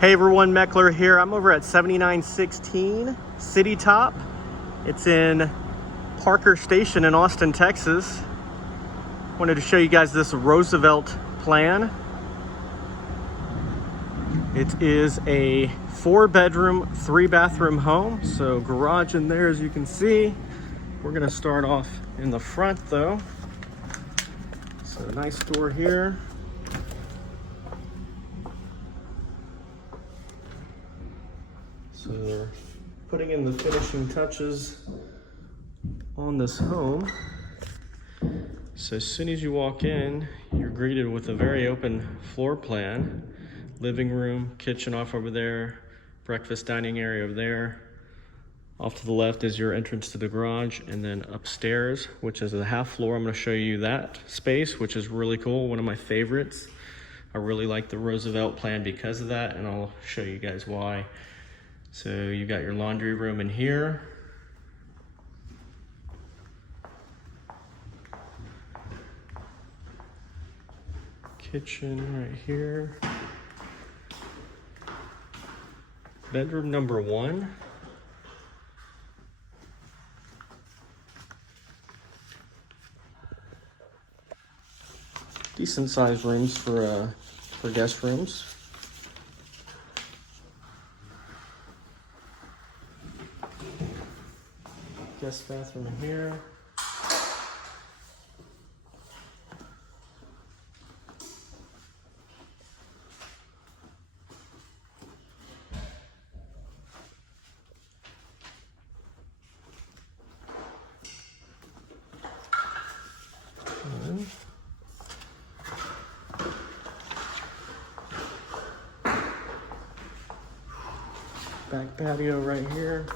Hey everyone, Mechler here. I'm over at 7916 City Top. It's in Parker Station in Austin, Texas. Wanted to show you guys this Roosevelt plan. It is a 4-bedroom, 3-bathroom home. So garage in there, as you can see. We're gonna start off in the front though. So nice door here. So they're putting in the finishing touches on this home. So as soon as you walk in, you're greeted with a very open floor plan. Living room, kitchen off over there, breakfast dining area over there. Off to the left is your entrance to the garage, and then upstairs, which is a half floor. I'm gonna show you that space, which is really cool, one of my favorites. I really like the Roosevelt plan because of that, and I'll show you guys why. So you got your laundry room in here. Kitchen right here. Bedroom number 1. Decent sized rooms for guest rooms. Guest bathroom in here. Back patio right here.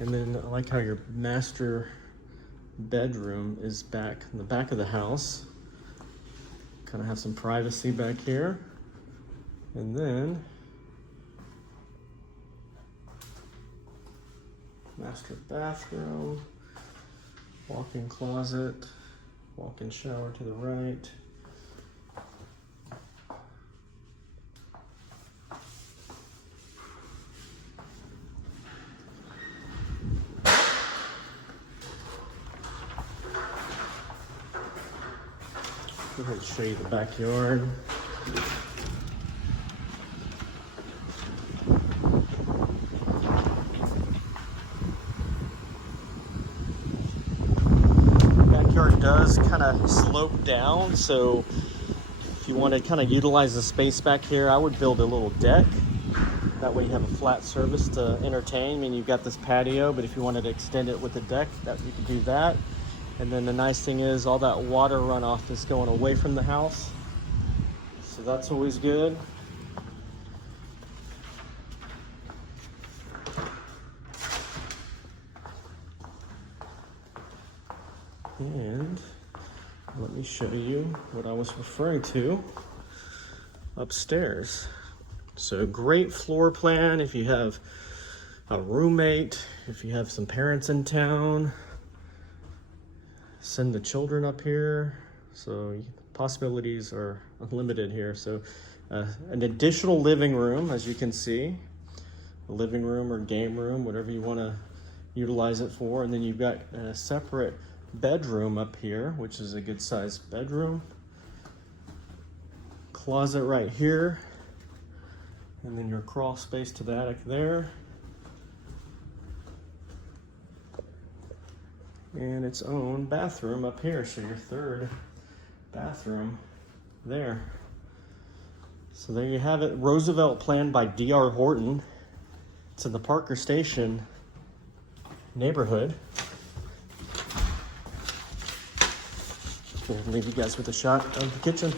And then I like how your master bedroom is back in the back of the house. Kind of have some privacy back here. And then master bathroom, walk-in closet, walk-in shower to the right. Go ahead and show you the backyard. Backyard does kind of slope down, so if you want to kind of utilize the space back here, I would build a little deck. That way you have a flat surface to entertain. I mean, you've got this patio, but if you wanted to extend it with a deck, that you could do that. And then the nice thing is all that water runoff is going away from the house. So that's always good. And let me show you what I was referring to upstairs. So great floor plan if you have a roommate, if you have some parents in town. Send the children up here, so possibilities are unlimited here. So an additional living room, as you can see, a living room or game room, whatever you want to utilize it for. And then you've got a separate bedroom up here, which is a good sized bedroom. Closet right here, and then your crawl space to the attic there. And its own bathroom up here, so your 3rd bathroom there. So there you have it, Roosevelt plan by D.R. Horton. It's in the Parker Station neighborhood. We'll leave you guys with a shot of the kitchen.